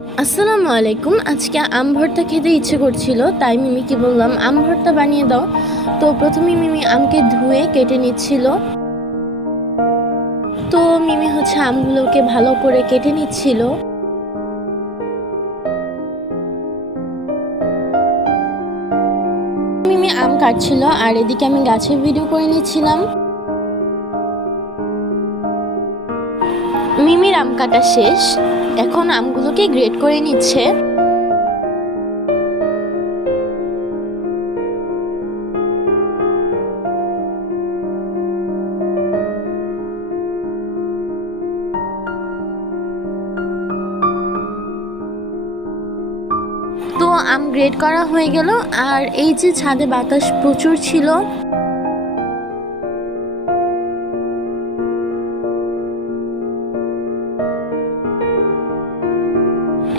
আসসালামু আলাইকুম। আজকে আম ভর্তা খেতে ইচ্ছে করছিল, তাই মিমিকে বললাম আম ভর্তা বানিয়ে দাও। তো প্রথমে মিমি আমকে ধুয়ে কেটে নিচ্ছিল। তো মিমি আমগুলোকে ভালো করে কেটে নিচ্ছিল। মিমি আম কাটছিল আর এদিকে আমি গাছের ভিডিও করে নিচ্ছিলাম। মিমির আম কাটা শেষ, এখন আমগুলোকে গ্রেড করে নিচ্ছে। তো আম গ্রেড করা হয়ে গেল, আর এই যে ছাদে বাতাস প্রচুর ছিল।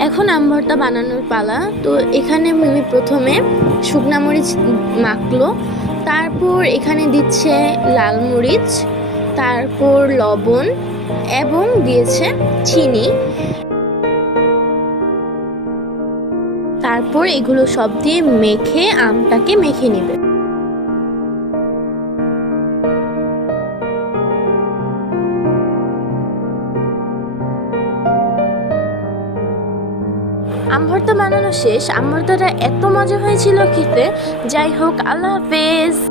এখন আম ভর্তা বানানোর পালা। তো এখানে মিমি প্রথমে শুকনা মরিচ মাখলো, তারপর এখানে দিচ্ছে লাল মরিচ, তারপর লবণ এবং দিয়েছে চিনি। তারপর এগুলো সব দিয়ে মেখে আমটাকে মেখে নেবে। আম ভর্তা বানানো শেষ। আম ভর্তাটা এত মজা হয়েছিল খেতে। যাই হোক, আল্লাহ হাফেজ।